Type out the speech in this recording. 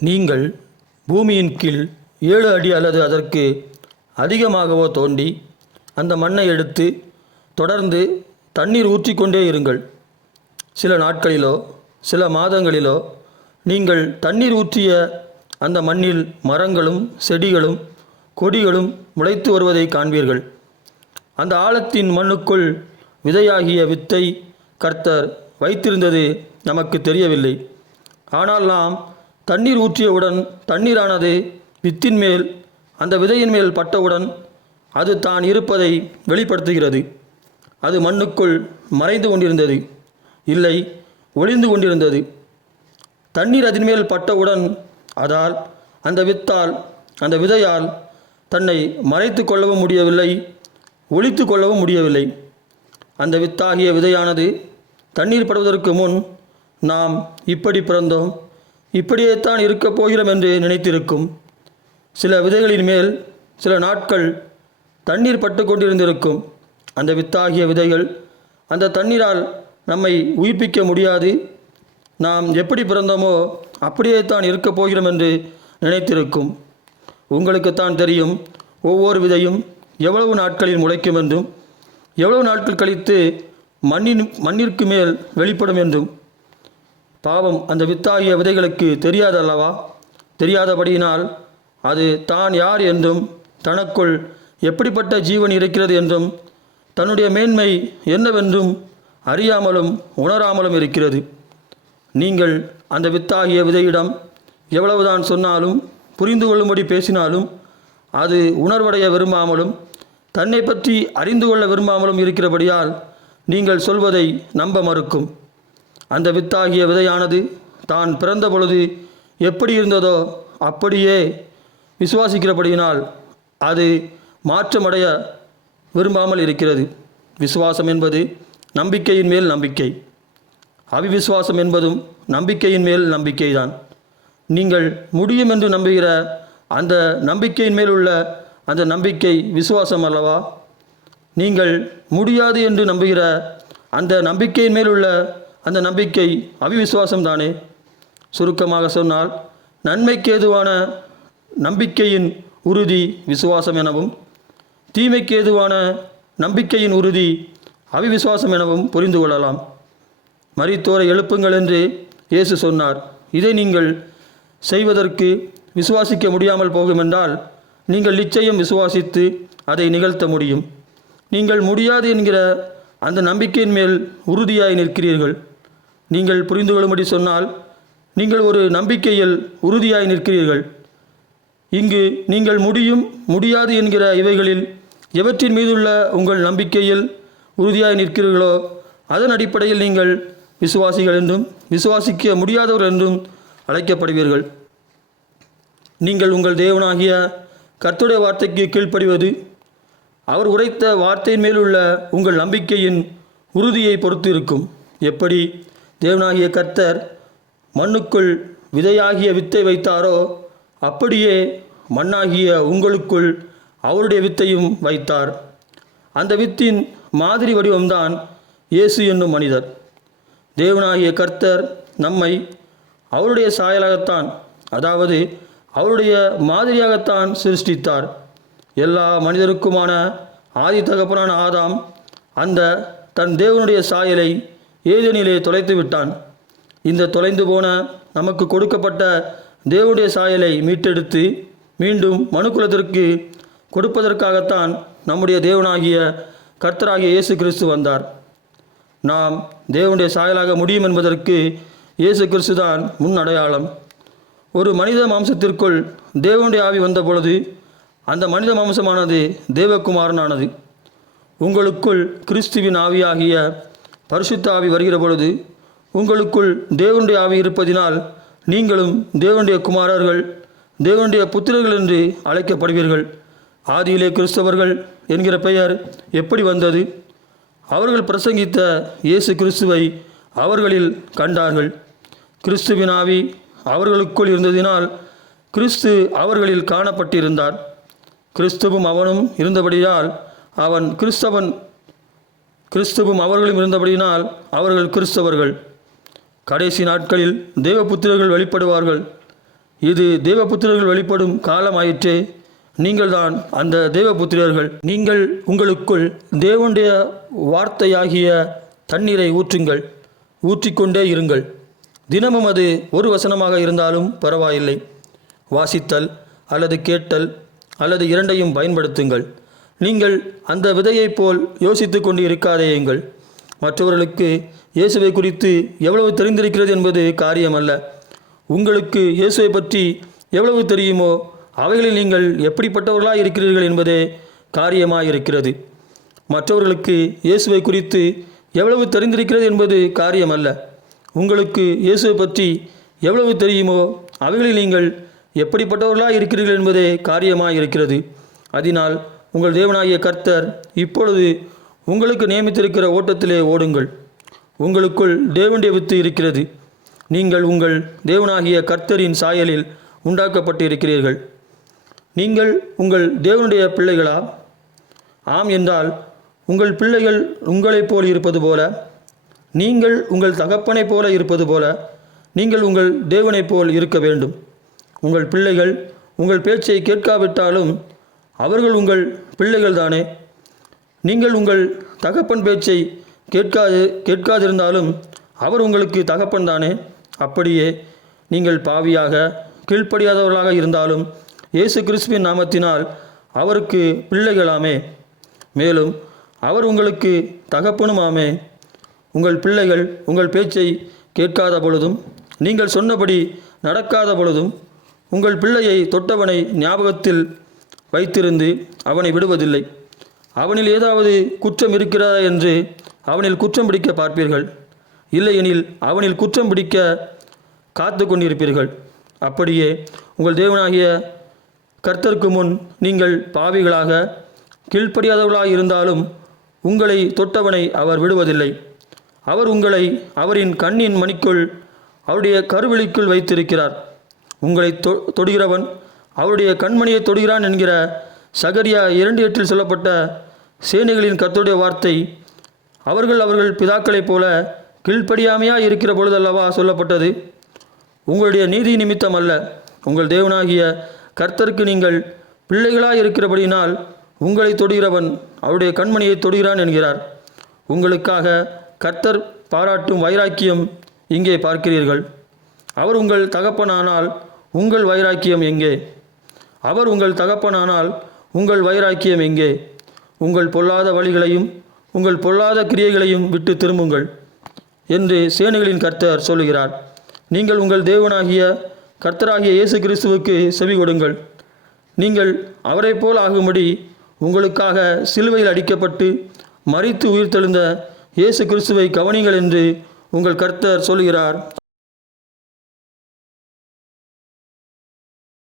நீங்கள் பூமியின் கீழ் 7 அடி அல்லது அதற்கு அதிகமாகவோ தோண்டி அந்த மண்ணை எடுத்து தொடர்ந்து தண்ணீர் ஊற்றிக்கொண்டே இருங்கள். சில நாட்களிலோ சில மாதங்களிலோ நீங்கள் தண்ணீர் ஊற்றிய அந்த மண்ணில் மரங்களும் செடிகளும் கொடிகளும் முளைத்து வருவதை காண்பீர்கள். அந்த ஆழத்தின் மண்ணுக்குள் விதையாகிய வித்தை கர்த்தர் வைத்திருந்தது நமக்கு தெரியவில்லை. ஆனால் நாம் தண்ணீர் ஊற்றியவுடன் தண்ணீரானது வித்தின் மேல் அந்த விதையின் மேல் பட்டவுடன் அது தான் இருப்பதை வெளிப்படுத்துகிறது. அது மண்ணுக்குள் மறைந்து கொண்டிருந்தது, இல்லை ஒளிந்து கொண்டிருந்தது. தண்ணீர் அதன் மேல் பட்டவுடன் அதால் அந்த வித்தால் அந்த விதையால் தன்னை மறைத்து கொள்ளவும் முடியவில்லை, ஒளித்து கொள்ளவும் முடியவில்லை. அந்த வித்தாகிய விதையானது தண்ணீர் படுவதற்கு முன் நாம் இப்படி பிறந்தோம், இப்படியேத்தான் இருக்கப் போகிறோம் என்று நினைத்திருக்கும். சில விதைகளின் மேல் சில நாட்கள் தண்ணீர் பட்டு கொண்டிருந்திருக்கும். அந்த வித்தாகிய விதைகள் அந்த தண்ணீரால் நம்மை உயிர்ப்பிக்க முடியாது. நாம் எப்படி பிறந்தோமோ அப்படியே தான் இருக்கப் போகிறோம் என்று நினைத்திருக்கும். உங்களுக்குத்தான் தெரியும் ஒவ்வொரு விதையும் எவ்வளவு நாட்களில் முளைக்கும் என்றும் எவ்வளவு நாட்கள் கழித்து மண்ணிற்கு மேல் வெளிப்படும் என்றும். பாவம் அந்த வித்தாகிய விதைகளுக்கு தெரியாதல்லவா? தெரியாதபடியினால் அது தான் யார் என்றும் தனக்குள் எப்படிப்பட்ட ஜீவன் இருக்கிறது என்றும் தன்னுடைய மேன்மை என்னவென்றும் அறியாமலும் உணராமலும் இருக்கிறது. நீங்கள் அந்த வித்தாகிய விதையிடம் எவ்வளவுதான் சொன்னாலும் புரிந்து கொள்ளும்படி பேசினாலும் அது உணர்வடைய விரும்பாமலும் தன்னை பற்றி அறிந்து கொள்ள விரும்பாமலும் இருக்கிறபடியால் நீங்கள் சொல்வதை நம்ப மறுக்கும். அந்த வித்தாகிய விதையானது தான் பிறந்த பொழுது எப்படி இருந்ததோ அப்படியே விசுவாசிக்கிறபடியினால் அது மாற்றமடைய விரும்பாமல் இருக்கிறது. விசுவாசம் என்பது நம்பிக்கையின் மேல் நம்பிக்கை, அவிவிசுவாசம் என்பதும் நம்பிக்கையின் மேல் நம்பிக்கைதான். நீங்கள் முடியும் என்று நம்புகிற அந்த நம்பிக்கையின் மேல் உள்ள அந்த நம்பிக்கை விசுவாசம் அல்லவா? நீங்கள் முடியாது என்று நம்புகிற அந்த நம்பிக்கையின் மேல் உள்ள அந்த நம்பிக்கை அவிவிசுவாசம் தானே. சுருக்கமாக சொன்னால் நன்மைக்கு ஏதுவான நம்பிக்கையின் உறுதி விசுவாசம் எனவும் தீமைக்கு ஏதுவான நம்பிக்கையின் உறுதி அவிவிசுவாசம் எனவும் புரிந்து கொள்ளலாம். மரித்தோரை எழுப்புங்கள் என்று இயேசு சொன்னார். இதை நீங்கள் செய்வதற்கு விசுவாசிக்க முடியாமல் போகுமென்றால் நீங்கள் நிச்சயம் விசுவாசித்து அதை நிகழ்த்த முடியும். நீங்கள் முடியாது என்கிற அந்த நம்பிக்கையின் மேல் உறுதியாய் நிற்கிறீர்கள். நீங்கள் புரிந்து கொள்ளும்படி சொன்னால் நீங்கள் ஒரு நம்பிக்கையில் உறுதியாய் நிற்கிறீர்கள். இங்கு நீங்கள் முடியும் முடியாது என்கிற இவைகளில் எவற்றின் மீதுள்ள உங்கள் நம்பிக்கையில் உறுதியாய் நிற்கிறீர்களோ அதன் அடிப்படையில் நீங்கள் விசுவாசிகள் என்றும் விசுவாசிக்க முடியாதவர் என்றும் அழைக்கப்படுவீர்கள். நீங்கள் உங்கள் தேவனாகிய கர்த்தருடைய வார்த்தைக்கு கீழ்ப்படிவது அவர் உரைத்த வார்த்தையின் மேலுள்ள உங்கள் நம்பிக்கையின் உறுதியை பொறுத்து இருக்கும். எப்படி தேவனாகிய கர்த்தர் மண்ணுக்குள் விதையாகிய வித்தை வைத்தாரோ அப்படியே மண்ணாகிய உங்களுக்குள் அவருடைய வித்தையும் வைத்தார். அந்த வித்தின் மாதிரி வடிவம்தான் இயேசு என்னும் மனிதர். தேவனாகிய கர்த்தர் நம்மை அவருடைய சாயலாகத்தான், அதாவது அவருடைய மாதிரியாகத்தான் சிருஷ்டித்தார். எல்லா மனிதருக்குமான ஆதி தகப்பனான ஆதாம் அந்த தன் தேவனுடைய சாயலை ஏதேனிலே தொலைத்து விட்டான். இந்த தொலைந்து போன நமக்கு கொடுக்கப்பட்ட தேவனுடைய சாயலை மீட்டெடுத்து மீண்டும் மனுக்குலத்திற்கு கொடுப்பதற்காகத்தான் நம்முடைய தேவனாகிய கர்த்தராகிய இயேசு கிறிஸ்து வந்தார். நாம் தேவனுடைய சாயலாக முடியும் என்பதற்கு இயேசு கிறிஸ்து தான் முன் அடையாளம். ஒரு மனித மாம்சத்திற்குள் தேவனுடைய ஆவி வந்த பொழுது அந்த மனித மாம்சமானது தேவகுமாரனானது. உங்களுக்குள் கிறிஸ்துவின் ஆவியாகிய பரிசுத்த ஆவி வருகிற பொழுது உங்களுக்குள் தேவனுடைய ஆவி இருப்பதினால் நீங்களும் தேவனுடைய குமாரர்கள், தேவனுடைய புத்திரர்கள் என்று அழைக்கப்படுவீர்கள். ஆதியிலே கிறிஸ்தவர்கள் என்கிற பெயர் எப்படி வந்தது? அவர்கள் பிரசங்கித்த இயேசு கிறிஸ்துவை அவர்களில் கண்டார்கள். கிறிஸ்துவின் ஆவி அவர்களுக்குள் இருந்ததினால் கிறிஸ்து அவர்களில் காணப்பட்டிருந்தார். கிறிஸ்துவும் அவனும் இருந்தபடியால் அவன் கிறிஸ்தவன், கிறிஸ்துவும் அவர்களும் இருந்தபடியினால் அவர்கள் கிறிஸ்தவர்கள். கடைசி நாட்களில் தேவபுத்திரர்கள் வெளிப்படுவார்கள். இது தேவபுத்திரர்கள் வெளிப்படும் காலமாயிற்றே. நீங்கள்தான் அந்த தேவபுத்திரர்கள். நீங்கள் உங்களுக்குள் தேவனுடைய வார்த்தையாகிய தண்ணீரை ஊற்றுங்கள், ஊற்றிக்கொண்டே இருங்கள். தினமும் அது ஒரு வசனமாக இருந்தாலும் பரவாயில்லை. வாசித்தல் அல்லது கேட்டல் அல்லது இரண்டையும் பயன்படுத்துங்கள். நீங்கள் அந்த விதையைப் போல் யோசித்து கொண்டு இருக்காதேயுங்கள். மற்றவர்களுக்கு இயேசுவை குறித்து எவ்வளவு தெரிந்திருக்கிறது என்பது காரியமல்ல. உங்களுக்கு இயேசுவை பற்றி எவ்வளவு தெரியுமோ அவைகளில் நீங்கள் எப்படிப்பட்டவர்களாக இருக்கிறீர்கள் என்பதே காரியமாயிருக்கிறது. மற்றவர்களுக்கு இயேசுவை குறித்து எவ்வளவு தெரிந்திருக்கிறது என்பது காரியமல்ல. உங்களுக்கு இயேசுவை பற்றி எவ்வளவு தெரியுமோ அவைகளில் நீங்கள் எப்படிப்பட்டவர்களாக இருக்கிறீர்கள் என்பதே காரியமாயிருக்கிறது. அதனால் உங்கள் தேவனாகிய கர்த்தர் இப்பொழுது உங்களுக்கு நியமித்திருக்கிற ஓட்டத்திலே ஓடுங்கள். உங்களுக்குள் தேவனுடைய வித்து இருக்கிறது. நீங்கள் உங்கள் தேவனாகிய கர்த்தரின் சாயலில் உண்டாக்கப்பட்டு இருக்கிறீர்கள். நீங்கள் உங்கள் தேவனுடைய பிள்ளைகளா? ஆம் என்றால் உங்கள் பிள்ளைகள் உங்களைப் போல் இருப்பது போல, நீங்கள் உங்கள் தகப்பனைப் போல இருப்பது போல நீங்கள் உங்கள் தேவனைப் போல் இருக்க வேண்டும். உங்கள் பிள்ளைகள் உங்கள் பேச்சை கேட்காவிட்டாலும் அவர்கள் உங்கள் பிள்ளைகள் தானே. நீங்கள் உங்கள் தகப்பன் பேச்சை கேட்காதிருந்தாலும் அவர் உங்களுக்கு தகப்பன் தானே. அப்படியே நீங்கள் பாவியாக கீழ்ப்படியாதவர்களாக இருந்தாலும் இயேசு கிறிஸ்துவின் நாமத்தினால் அவருக்கு பிள்ளைகளாமே. மேலும் அவர் உங்களுக்கு தகப்பனுமாமே. உங்கள் பிள்ளைகள் உங்கள் பேச்சை கேட்காத பொழுதும் நீங்கள் சொன்னபடி நடக்காத பொழுதும் உங்கள் பிள்ளையை தொட்டவனை ஞாபகத்தில் வைத்திருந்து அவனை விடுவதில்லை. அவனில் ஏதாவது குற்றம் இருக்கிறதா என்று அவனில் குற்றம் பிடிக்க பார்ப்பீர்கள். இல்லையெனில் அவனில் குற்றம் பிடிக்க காத்து கொண்டிருப்பீர்கள். அப்படியே உங்கள் தேவனாகிய கர்த்தருக்கு முன் நீங்கள் பாவிகளாக கீழ்ப்படியாதவர்களாக இருந்தாலும் உங்களை தொட்டவனை அவர் விடுவதில்லை. அவர் உங்களை அவரின் கண்ணின் மணிக்குள் அவருடைய கருவிழிக்குள் வைத்திருக்கிறார். உங்களை தொடுகிறவன் அவருடைய கண்மணியை தொடுகிறான் என்கிற சகரியா 2:8 சொல்லப்பட்ட சேனைகளின் கர்த்தருடைய வார்த்தை அவர்கள் பிதாக்களைப் போல கீழ்ப்படியாமையாக இருக்கிற பொழுதல்லவா சொல்லப்பட்டது. உங்களுடைய நீதி நிமித்தம் அல்ல, உங்கள் தேவனாகிய கர்த்தருக்கு நீங்கள் பிள்ளைகளாக இருக்கிறபடியினால் உங்களை தொடுகிறவன் அவருடைய கண்மணியை தொடுகிறான் என்கிறார். உங்களுக்காக கர்த்தர் பாராட்டும் வைராக்கியம் இங்கே பார்க்கிறீர்கள். அவர் உங்கள் தகப்பனானால் உங்கள் வைராக்கியம் எங்கே? அவர் உங்கள் தகப்பனானால் உங்கள் வைராக்கியம் எங்கே? உங்கள் பொல்லாத வழிகளையும் உங்கள் பொல்லாத கிரியைகளையும் விட்டு திரும்புங்கள் என்று சேனைகளின் கர்த்தர் சொல்லுகிறார். நீங்கள் உங்கள் தேவனாகிய கர்த்தராகிய இயேசு கிறிஸ்துவுக்கு செவி கொடுங்கள். நீங்கள் அவரை போல் ஆகும்படி உங்களுக்காக சிலுவையில் அடிக்கப்பட்டு மரித்து உயிர்த்தெழுந்த இயேசு கிறிஸ்துவை கவனிங்கள் என்று உங்கள் கர்த்தர் சொல்கிறார்.